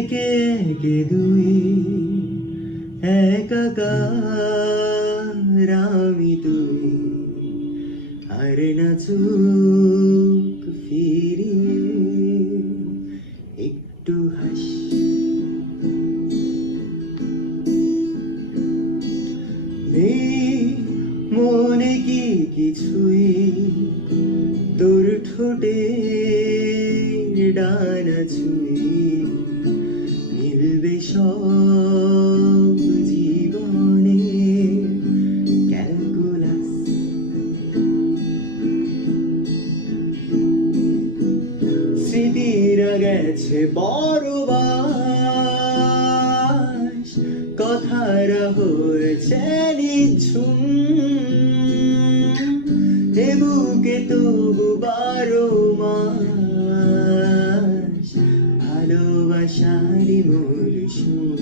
একে একে দুই একাকার আমি তুই আর না চোখ ফিরিয়ে একটু হাস নেই মনে কি কিছুই তোর ঠোঁটে ডানা ছুঁই মিলবে সব জীবনে ক্যালকুলাস স্মৃতিরা গেছে বড়বাস কথারা হয়েছে নিঝুম এ বুকে তবু 12 মাস ভালোবাসারি মরশুম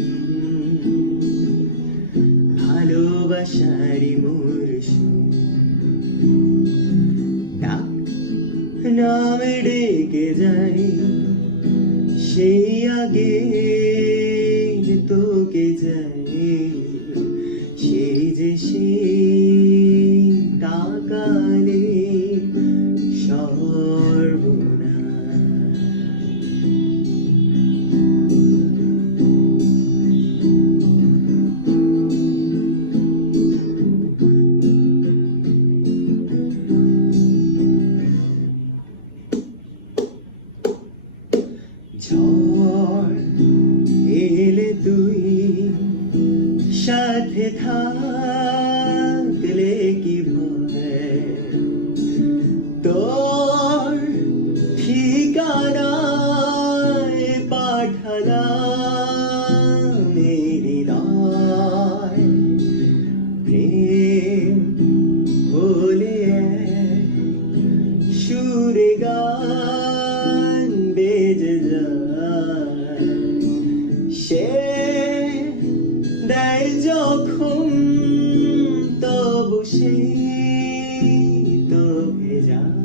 ভালোবাসারি মরশুম ডাক নামে ডেকে যাই সেই আগে তোকে যাই সেই যে সেই তাকালে সর্বনাশ ঝড় এলে তুই সাথে থাকলে কি ভয় তোর ঠিকানায় পাঠালাম হৃদয় প্রেম হলে এক সুরে গান বেজে যায় সে দেয় যখন তবু সেই তোকে যায়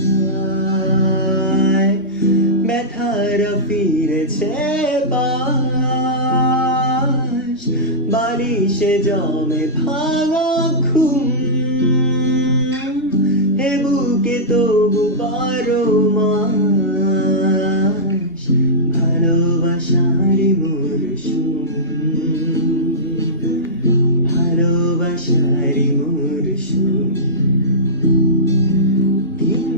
ব্যথারা ফিরেছে পাশ বালিশে জমে ভাঙা ঘুম এ বুকে তবু 12 মাস ভালোবাসারি মরশুম ভালোবাসারি মরশুম দিন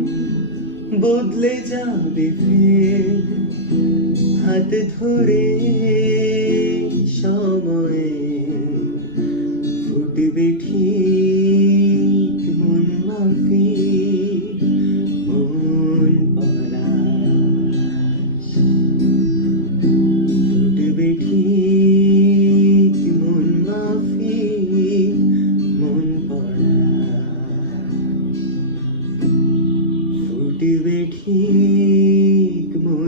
বদলে যাবে ফের হাত ধরে সময়ে ফুটবে ঠিক মন মাফিক মন পলাশ ফুটবে ঠিক মন মাফিক মন পলাশ ফুটবে ঠিক মন